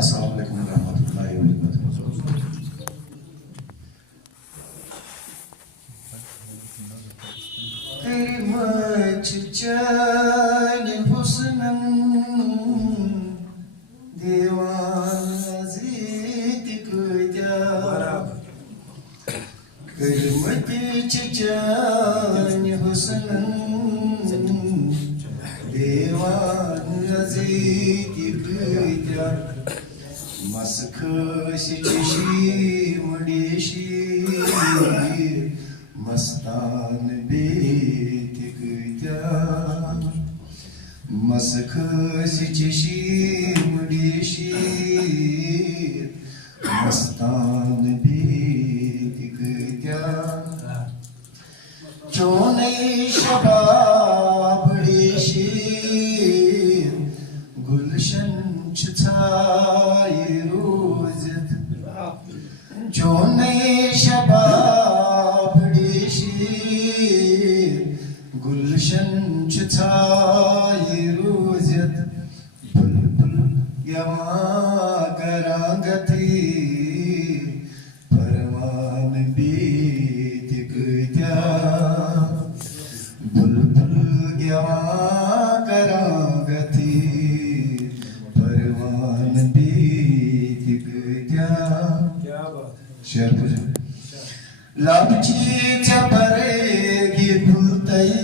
अस्सलाम वालेकुम रहमतुल्लाहि व बरकातुहू। तेरी मच जाने हुस्नन दीवानी तिकजा तेरी मच जाने हुस्नन दीवानी तिकजा मस्खश चशी मुडीशी मस्तान बेतिकजा मस्खश चशी मुडीशी मस्तान बेतिकजा चोने शबाब डेशी गुलशन छाए रोजत चोने शबाब डेशी गुलशन छाए रोजत बुलबुल यवा करागती परवान बेतिकजा बुलबुल यवा करागती परवान बेतिकजा शेर पूजा लापची चपरेगी भूतई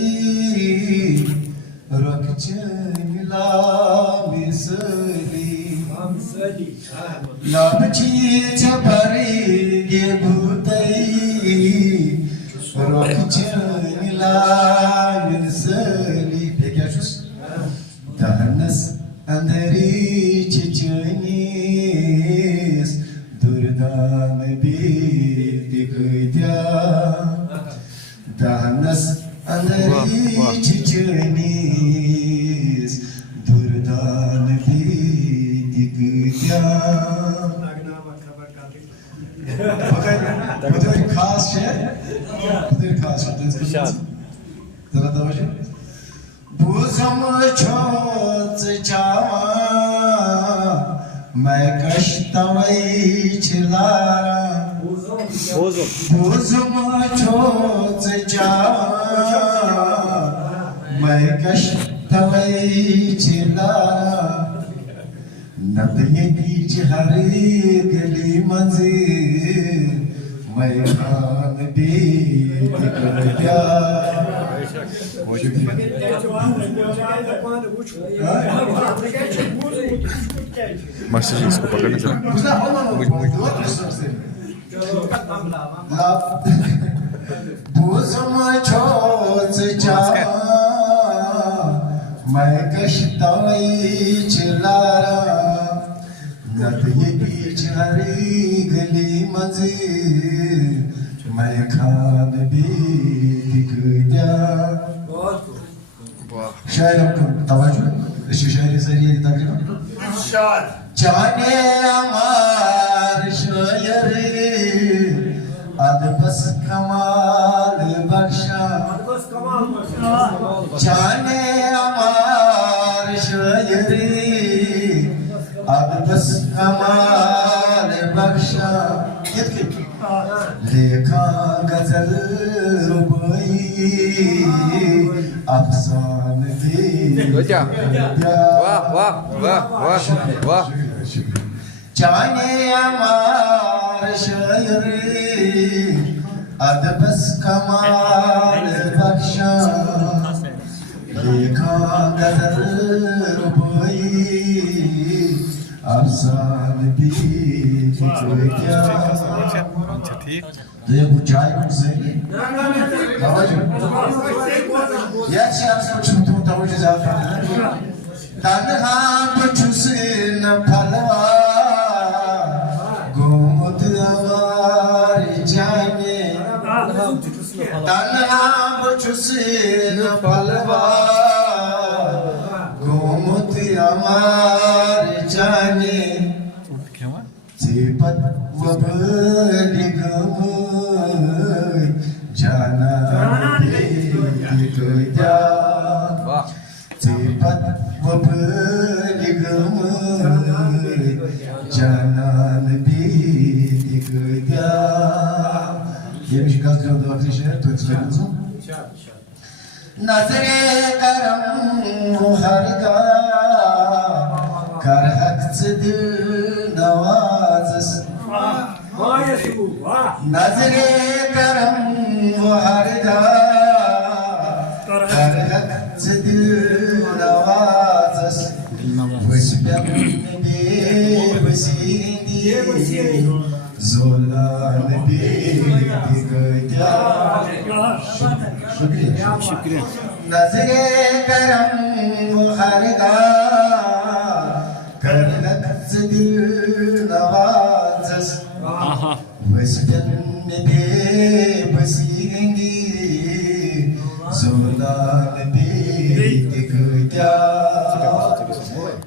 रखचन लामिसली लापची चपरेगी भूतई रखचन लामिसली क्या चुस दानस अंधरी चिचनीस दुर्दान बेतिकजा दानस अंधरी चिचनीस दुर्दान बेतिकजा bu bir खास शेर जरा तवज्जो बुज़म छोच जावा मैं कश्तवई छिलारा बुज़म छोच जावा मैं कश्तवई छिलारा नदिये बीच हरी गली मंजिल मैं खान बेतिकजा Мастер, इसको पकड़ने से बुज़म छोच जावा मैं कश्तवई छिलारा नदिये बीच हरी गली मंजिल मैं खान बेतिकजा शायरों को तवज्जो इस शायरी से ये तकरीबन जाने अमार शायरी अद बस कमाल बख्शा जाने अमार शायरी अद बस कमाल बख्शा लेखा गजल रुबाई अफसान जाने अमार शायरी अदबस कमाल बख्शा लेखा गजल रुबाई अफसान बेतिकजा ये बुझाई मुझसे तवज्जो ये शख्स को छूटू तवज्जो ज़्यादा तन्हा कुछ न फलवा घूमत हमारे जाने तन्हा कुछ न फलवा घूमत हमारे जाने सेपत वबलिगम जाना गद्या तेपत वबली गम canan bir gıda. Diye bir gaz diyordu ateşe. Tuvalet söylediniz mi? Nazare karam harika karhaktı navazız. Nazare karam harika karhaktı navazız. Vespem besidi zolan bir Şükriye. Nazire karam harika karlak zidil navazız. Vespem besidi zolan bir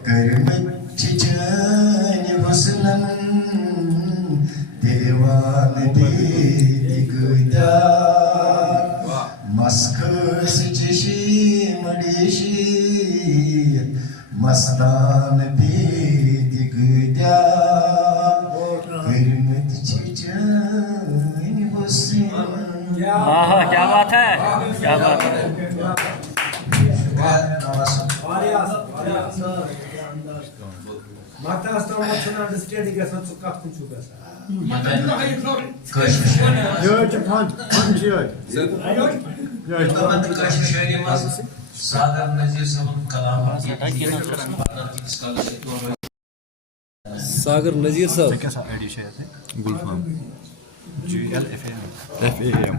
Kırmızı çiçeğini husnan devan dikdar maskısı çeşimlişi mastan dikdar Kırmızı çiçeğini husnan क्या बात है क्या बात है Mata asta o să ne understanding că s-a țucat cu ciucă asta. Yok, konuşuyor. Adamın kaçmış söyleyemez. Sağdan Nazir Sabun kalamı. सागर नजीर साहब Gulfam. GLFAM. FAM.